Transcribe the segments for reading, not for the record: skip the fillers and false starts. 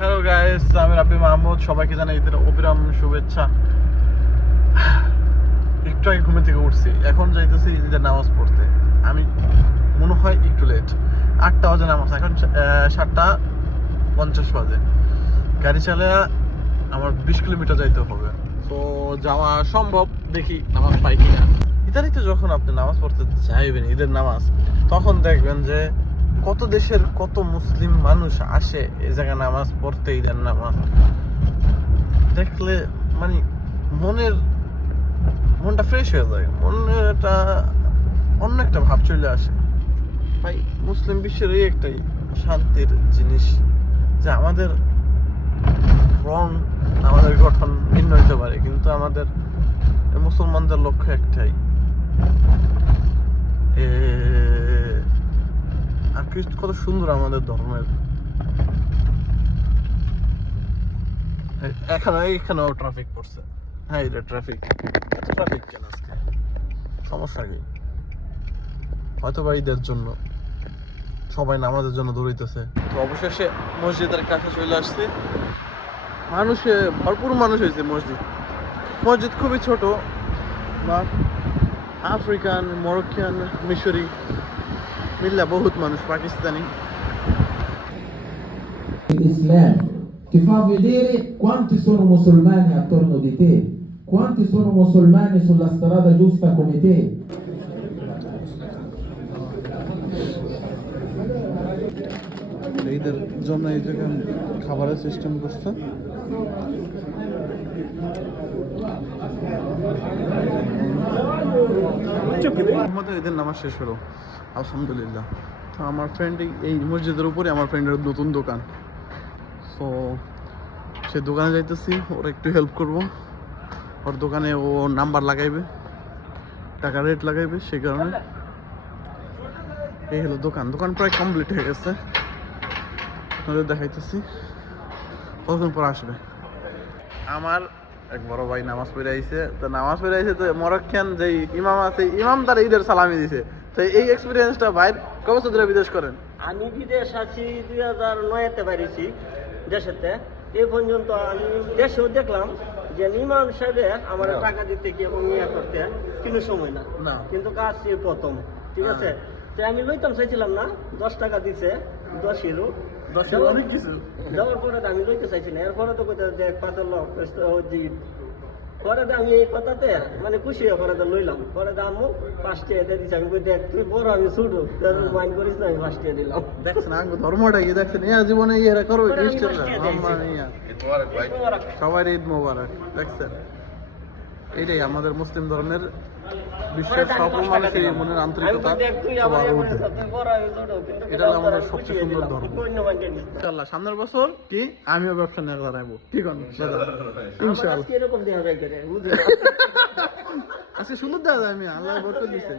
Hello guys, আমি রাব্বি মাহমুদ। সবাইকে জানাই ঈদের অবিরাম শুভেচ্ছা। একটু আগে ঘুমে থেকে উঠছি, এখন যাইতেছি ঈদের নামাজ পড়তে। আমি মনে হয় একটু লেট, 8টা বাজে নামাজ, এখন 7:50 বাজে। গাড়ি চালিয়ে আমার 20 কিলোমিটার যাইতে হবে। তো যাওয়া সম্ভব, দেখি নামাজ পাই কিনা। ইতালিতে যখন আপনি নামাজ পড়তে যাইবেন, ঈদের নামাজ, তখন দেখবেন যে কত দেশের কত মুসলিম মানুষ আসে এই জায়গায় নামাজ পড়তে। ঈদের নামাজ দেখলে মানে মনটা ফ্রেশ হয়ে যায়, মনটা অন্য একটা ভাব চলে আসে। ভাই, মুসলিম বিশ্বের এই একটাই শান্তির জিনিস যে আমাদের রং, আমাদের গঠন ভিন্ন হতে পারে, কিন্তু আমাদের মুসলমানদের লক্ষ্য একটাই। আর কত সুন্দর আমাদের ধর্মের। এখানেও ট্রাফিক পড়ছে। হ্যাঁ, এটা ট্রাফিক। এত ট্রাফিক কেন আজকে? সমস্যা কি? হয়তো বা ঈদের জন্য সবাই নামাজের জন্য দৌড়াইতেছে। তো অবশেষে মসজিদের কাছে চলে আসছে। মানুষে ভরপুর মানুষ হয়েছে। মসজিদ খুবই ছোট, বা আফ্রিকান, মরক্কান, মিশরি মিল্লা বহুত মানুষ, Pakistani. Islam ti fa vedere quanti sono musulmani attorno di te, quanti sono musulmani sulla strada giusta come te. ঈদের জন্য এই জায়গায় খাবারের সিস্টেম করছে। আমাদের ঈদের নামাজ শেষ হলো, আলহামদুলিল্লাহ। তো আমার ফ্রেন্ড এই মসজিদের উপরে আমার ফ্রেন্ডের নতুন দোকান, তো সে দোকানে যাইতেছি, ওর একটু হেল্প করব। ওর দোকানে ও নাম্বার লাগাইবে, টাকা রেট লাগাইবে, সেই কারণে এই হলো দোকান প্রায় কমপ্লিট হয়ে গেছে। আপনাদের দেখাইতেছি, কতক্ষণ পর আসবে। আমার এক বড় ভাই নামাজ পড়ে আইছে। তো মরক্কান যে ইমাম আছে, ইমাম তার ঈদের সালামি দিছে। তো এই এক্সপিরিয়েন্সটা ভাই কত বছর ধরে বিদেশ করেন? আমি বিদেশ আছি 2009-তে বাইরেছি দেশেতে। এই পর্যন্ত আমি দেশেও দেখলাম যে ইমাম সাহেব আমার টাকা দিতে কি এবং ইয়া করতে কোনো সময় না, কিন্তু কাজ প্রথম, ঠিক আছে। তো আমি লইতাম চাইছিলাম না, 10 টাকা দিছে, 10 ইউরো অনেক কিছু দেওয়ার পরে আমি লইতে চাইছি না। এরপরে তো কোথাও দেখ পাথর লোক পরে আমি এই কথাতে মানে খুশি হয়ে পরে লইলাম। পরে আম্মু 5 টাকা দিয়ে দিচ্ছি। আমি দেখ তুই বড়, আমি ছোট, মাইন্ড করিস না, আমি 5 টাকা দিলাম। দেখছেন ধর্মটা কি? দেখছেন জীবনে ইয়েরা করবে, সবাই ঈদ মোবারক। দেখছেন, এটাই আমাদের মুসলিম ধর্মের বিশ্বের সকল মানুষের মনের আন্তরিকতা। এটা হলো আমাদের সবচেয়ে সুন্দর ধর্ম। ইনশাআল্লাহ সামনের বছর কি আমিও ব্যবসা নিয়ে দাঁড়াবো, ঠিক আছে ইনশাআল্লাহ। এরকম দেখা যায় করে বুঝলি, আজকে সুন্দর দেখা যায়, আমি আল্লাহ বরকত দিছে।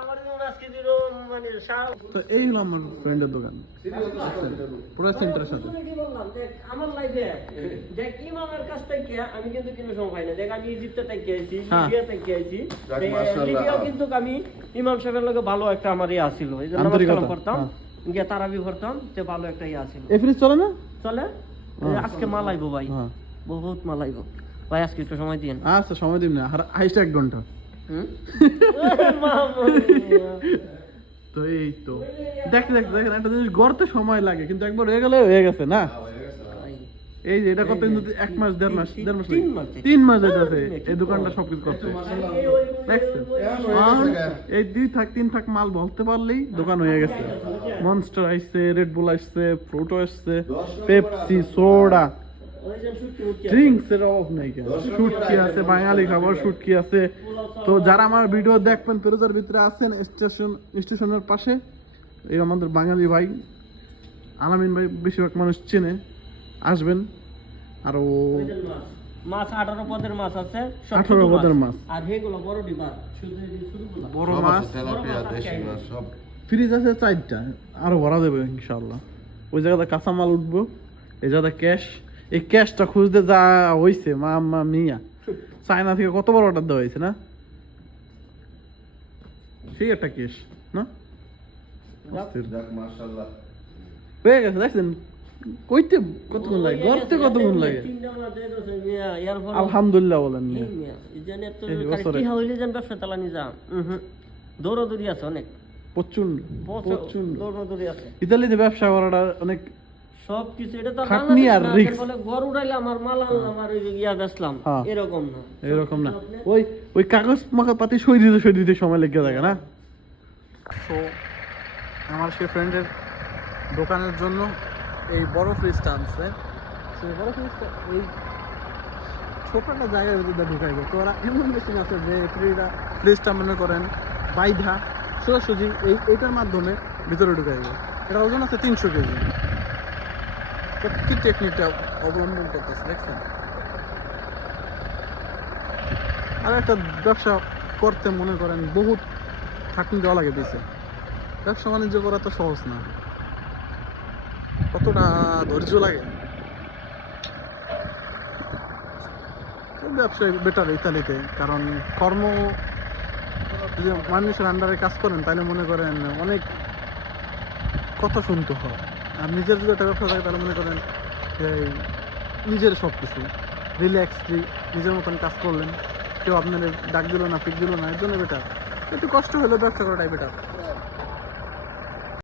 আমার আজকে মানে তো এই হলো আমার ফ্রেন্ডের দোকান, পুরো সেন্টারের সাথে। আমার লাইফে দেখ ইমামের কাছ থেকে আমি কিন্তু কোনো সময় পাই না। দেখ আমি ইজিপ্টে থেকে আইছি, লিবিয়া থেকে আইছি, লিবিয়াও কিন্তু আমি ইমাম সাহেবের লগে ভালো একটা আমার ইয়ে আসিল, এই জন্য নামাজ কালাম করতাম, গিয়ে তারাবি পড়তাম, তে ভালো একটা ইয়ে আসিল। এফরিজ চলে না? চলে। আজকে মাল আইবো ভাই, বহুত মাল আইবো ভাই। আজকে একটু সময় দিন। আচ্ছা, সময় দিন না, হাইস্ট 1 ঘন্টা। তো এই তো দেখেন একটা জিনিস গড়তে সময় লাগে, কিন্তু একবার হয়ে গেলে হয়ে গেছে না। এই যে এটা কত, 1 মাস 1.5 মাস 3 মাস যেতেছে এই দোকানটা সবকিছু করতে। এই 2-3 থাক মাল বলতে পারলেই দোকান হয়ে গেছে। মনস্টার আসছে, রেড বুল আসছে, ফ্রুটো আসছে, পেপসি, সোডা, ড্রিঙ্কস এর অভাব নাই। কেন শুটকি আছে, বাঙালি খাবার শুটকি আছে। তো যারা আমার ভিডিও দেখবেন পেরোজার ভিতরে আছেন, স্টেশনের পাশে, এই আমাদের বাঙালি ভাই আলামিন ভাই বেশিরভাগ মানুষ চেনে, আসবেন। আরো মাছ 18 পদের মাছ আছে, 18 পদের মাছ, আর এগুলো বড় ডিবা, বড় মাছ, তেলাপিয়া, দেশি মাছ সব ফ্রিজ আছে 4টা, আরো ভরা দেবে ইনশাআল্লাহ। ওই জায়গাতে কাঁচামাল উঠবো, এই জায়গাতে ক্যাশ। এই ক্যাশটা খুঁজতে যা হইছে মাম্মা মিয়া, চায়না থেকে কত বড় অর্ডার দেওয়া হয়েছে না, সেই একটা ক্যাশ না। মাশাআল্লাহ হয়ে গেছে, দেখছেন কইতে কতক্ষণ লাগে গড়তে কতক্ষণ লাগে আলহামদুলিল্লাহ বলেন না হইলে যেন ব্যবসা চালানি যা দৌড়াদৌড়ি আছে অনেক প্রচন্ড প্রচন্ড দৌড়াদৌড়ি আছে ইতালিতে ব্যবসা করাটা অনেক সবকিছু এটা তো খাটনি আর রিস্ক বলে ঘর উড়াইলাম আর মাল আনলাম আর ইয়া বেচলাম এরকম না এরকম না ওই কাগজ মাখা পাতি সই দিতে সময় লেগে থাকে না। তো আমার সেই ফ্রেন্ডের দোকানের জন্য এই বড় ফ্রিজটা আনছে। সেই বড় ফ্রিজটা এই ছোট একটা জায়গার ভিতরে ঢুকাইবে। তো ওরা এমন মেশিন আছে যে ফ্রিজটা মনে করেন বাইধা সোজাসুজি এইটার মাধ্যমে ভিতরে ঢুকাইবে। এটা ওজন আছে 300 কেজি। কি টেকনিকটা অবলম্বন করতেছে দেখছেন। আর একটা ব্যবসা করতে মনে করেন বহুত খাটনি দেওয়া লাগে বেশি। ব্যবসা বাণিজ্য করা তো সহজ না, কতটা ধৈর্য লাগে। ব্যবসা বেটার ইতালিতে, কারণ কর্ম যদি মানুষের আন্ডারে কাজ করেন তাহলে মনে করেন অনেক কথা শুনতে হয়। আর নিজের যদি একটা ব্যবসা থাকে তাহলে মনে করেন যে নিজের সব কিছু রিল্যাক্সলি নিজের মতন কাজ করলেন, কেউ আপনাদের ডাক দিল না পিক দিল না, এর জন্য বেটার। একটু কষ্ট হলেও ব্যবসা করাটাই বেটার।